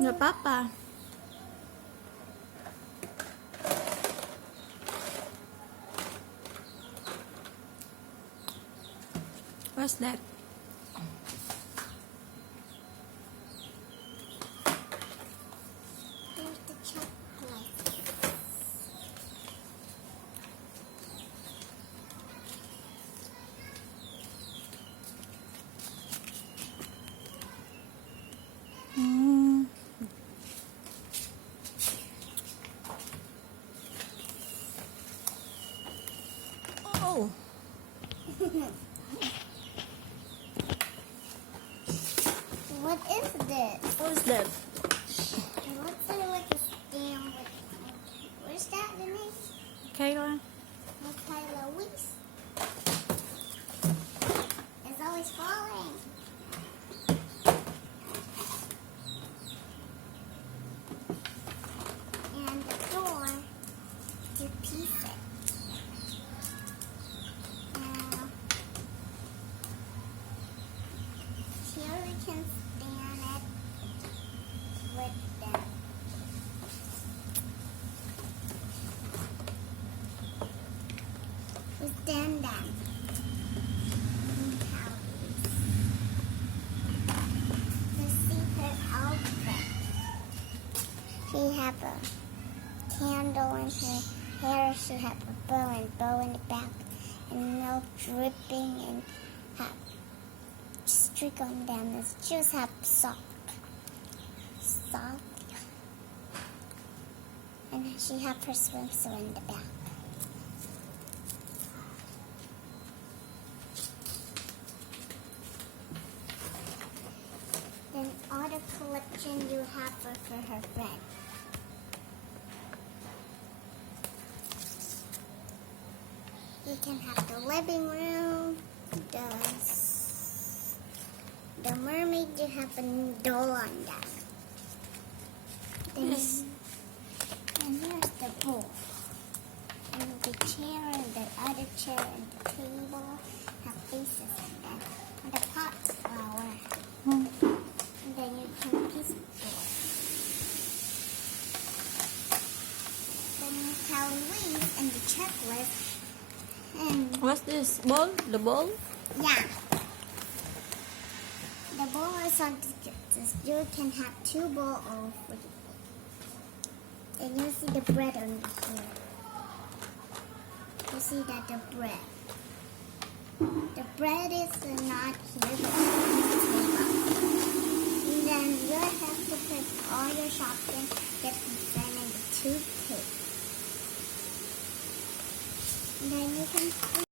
Nggak apa-apa. What's that? Here's the chocolate. Hmm. Oh. What is this? What's that? It looks like a stamp with. Where's that the name? Kayla? Okay, Louise. It's always falling. And the door to piece it. Now, here we can stand it with them. We stand them. In calories. The secret outfit. She have a candle in her hair. She have a bow in the back, and milk dripping, and have streak on them. The shoes have sock, and she have her swimsuit in the back. Then all the collection you have for her friend. You can have the living room, the mermaid. You have a doll on that. Then Yes. and here's the bowl. And the chair and the other chair and the table have faces in them. And the pot's flower. Hmm. And then you can piece it. Then you tell Louise and the checklist. And What's this? Ball? The ball? yeah. The bowl is on this. You can have 2 bowls of. And you see the bread on here. You see that the bread. The bread is not here, but it's and then you have to put all your shopping, get inside in the toothpaste. And then you can